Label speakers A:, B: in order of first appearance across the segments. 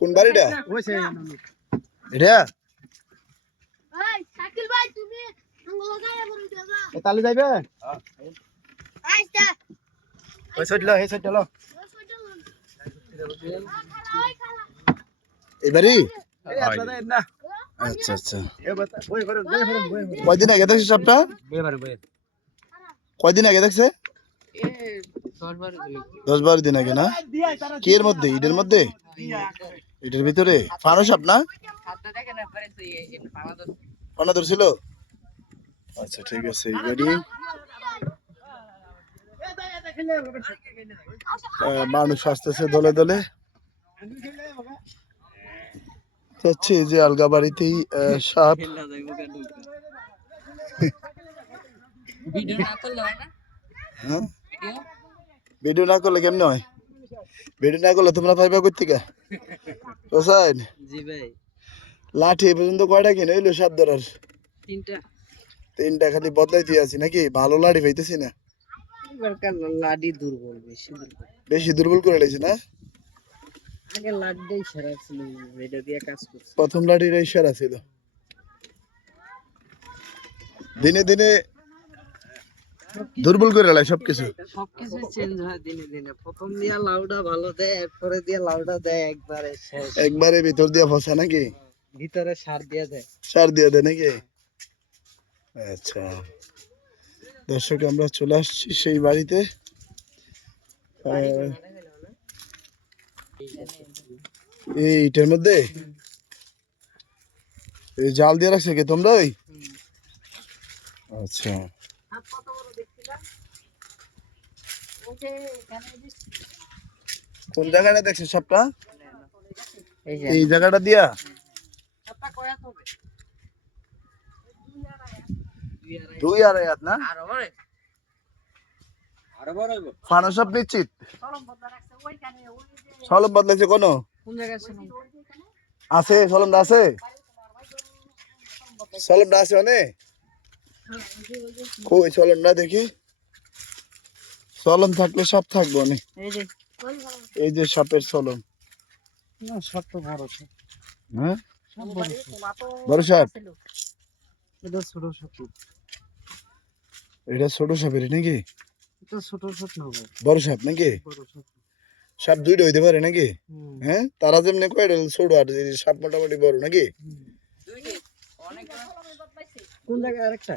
A: কোন বাড়িটা? এটা?
B: তালে যাইবে? ওই সাইড লো এই সাইড লো।
A: এই বাড়ি?
B: এই এতলা দেন না
A: আচ্ছা আচ্ছা। কয়দিন আগে দেখছিস সাপটা? কয়দিন আগে দেখছে? দশ বারো দিন আগে না? কি এর মধ্যে? ইটের মধ্যে? ইটের ভিতরে? ফানো সাপ না? ফানা ধরছিল? আচ্ছা ঠিক আছে এই মানুষ আসতেছে দলে দলে। এই যে আলগা বাড়িতেই সাপ। হ্যাঁ ভিডিও? না করলে কেমনে হয়? ভিডিও না করলে তোমরা পাইবা হোসাইন? লাঠি পর্যন্ত কয়টা কিনে? হইল সাপ ধরার।
C: তিনটা।
A: তিনটা খালি বদলাইতে আছি নাকি? ভালো লাঠি পাইতেছি না।
C: দুর্বল বেশি দুর্বল।
A: বেশি দুর্বল করে না?
C: আগে লাড্ডাই সেরা ছিল এটা দিয়ে কাজ করছে।
A: প্রথম ছিল। দিনে দিনে দুর্বল করে লাই সবকিছু।
C: সবকিছু চেঞ্জ হয় দিনে দিনে। প্রথম দিয়া লাউডা ভালো দেয় এরপরে দিয়া লাউডা দেয় একবারে শেষ।
A: একবারে ভিতর দিয়ে ফসা নাকি?
C: ভিতরে সার দিয়ে দেয়
A: সার দিয়ে দেয় নাকি? আচ্ছা। দর্শক আমরা চলে আসছি সেই বাড়িতে। আহ, এই ইটের মধ্যে? এই জাল দিয়ে রাখছে কি তোমরা ওই? আচ্ছা। কোন জায়গাটা দেখছ সবটা?
C: এই
A: এই জায়গাটা দিয়া? দুই আড়াই হাত না? সলম বদলাইছে কোনো?
C: কোন
A: আছে সলমটা আছে? সলমটা আছে অনে কই সলমটা দেখি। সলম থাকলে সব থাকব অনে
C: এই যে।
A: সাপের সলম।
C: তো বড়
A: হ্যাঁ?
C: বড়
A: বড় সাপ?
C: এটা ছোট ছোট
A: এটা ছোট সাপের নাকি?
C: ছোট ছোট হবে
A: বড়। সাপ নাকি? সাপ। দুইটা হইতে পারে নাকি? হ্যাঁ? তারা যেমনি কয়টা ছোট আর সাপ মোটামুটি বড় নাকি?
C: কোন জায়গায় আরেকটা?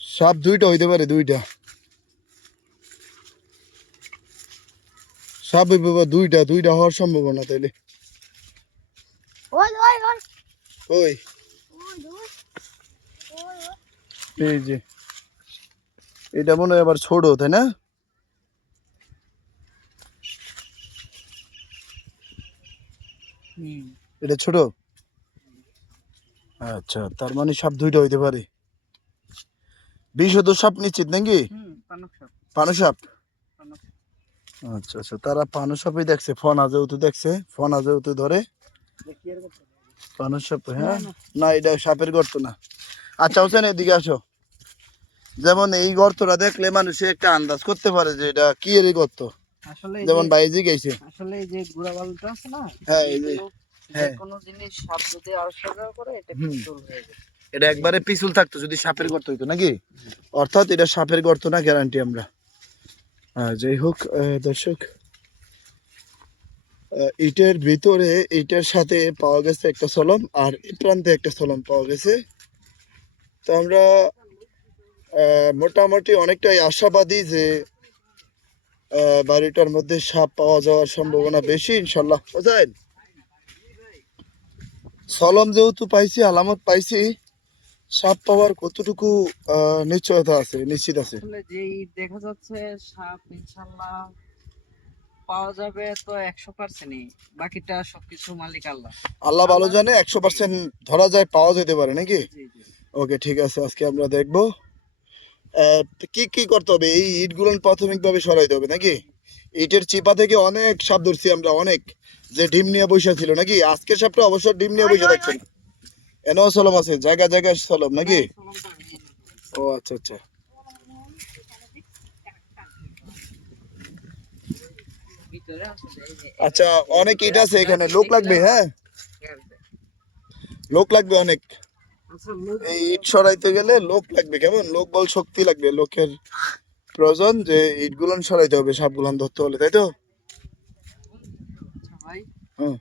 A: সাপ দুইটা হইতে পারে দুইটা। সাপ হইবে বা দুইটা দুইটা হওয়ার সম্ভাবনা তাইলে।
D: ওই ওই ওই।
A: ওই।
D: ওই ওই। ওই
A: এই যে। এটা মনে হয় আবার ছোট তাই না? এটা ছোট? আচ্ছা তার মানে সাপ দুইটা হইতে পারে। বিশদ সাপ নিশ্চিত নাকি? পানো সাপ। আচ্ছা আচ্ছা তারা পানো সাপই দেখছে ফোন আজেও তো দেখছে ফোন আজেও তো ধরে। পানো সাপ হ্যাঁ? না এটা সাপের গর্ত না। আচ্ছা হোসেন এদিকে আসো। যেমন এই গর্তটা দেখলে মানুষে একটা আন্দাজ করতে পারে যে এটা কি এর গর্ত।
C: আসলে
A: যেমন বাইজি গেছে।
C: আসলে এই যে গুড়া বালুটা আছে না
A: হ্যাঁ, এই যে-।
C: যে কোনো জিনিস সাপ যদি আশ্রয় করে এটা। পিস্তল হয়ে যায়।
A: এটা একবারে পিছল থাকতো যদি সাপের গর্ত হইতো নাকি? অর্থাৎ এটা সাপের গর্ত না গ্যারান্টি আমরা। যাই হোক দর্শক ভিতরে ইটের সাথে পাওয়া গেছে একটা সলম আর এই প্রান্তে একটা সলম পাওয়া গেছে। তো আমরা আহ, মোটামুটি অনেকটাই আশাবাদী যে আহ, বাড়িটার মধ্যে সাপ পাওয়া যাওয়ার সম্ভাবনা বেশি ইনশাল্লাহ। বুঝলেন সলম যেহেতু পাইছি আলামত পাইছি সাপ পাওয়ার কতটুকু নিশ্চয়তা আছে নিশ্চিত আছে?
C: দেখা যাচ্ছে সাপ ইনশাল্লাহ পাওয়া যাবে তো একশো পার্সেন্টই বাকিটা সবকিছু মালিক আল্লাহ।
A: আল্লাহ ভালো জানে একশো পার্সেন্ট ধরা যায় পাওয়া যেতে পারে নাকি? ওকে ঠিক আছে আজকে আমরা দেখব। কি কি করতে হবে? এই ইটগুলো প্রাথমিকভাবে সরাইতে হবে নাকি? ইটের চিপা থেকে অনেক সাপ ধরছি আমরা অনেক। যে ডিম নিয়ে বসে ছিল নাকি? আজকের সাপটা অবশ্য ডিম নিয়ে বসে থাকছে না এনেও সলম আছে জায়গা জায়গায় সলম নাকি? ও আচ্ছা আচ্ছা। আচ্ছা অনেক ইট আছে এখানে। লোক লাগবে হ্যাঁ? লোক লাগবে অনেক। এই ইট সরাইতে গেলে লোক লাগবে কেমন? লোক বল শক্তি লাগবে। লোকের প্রয়োজন যে ইটগুলান সরাইতে হবে সাপগুলান ধরতে হলে তাই তো?
C: আচ্ছা ভাই
A: হ্যাঁ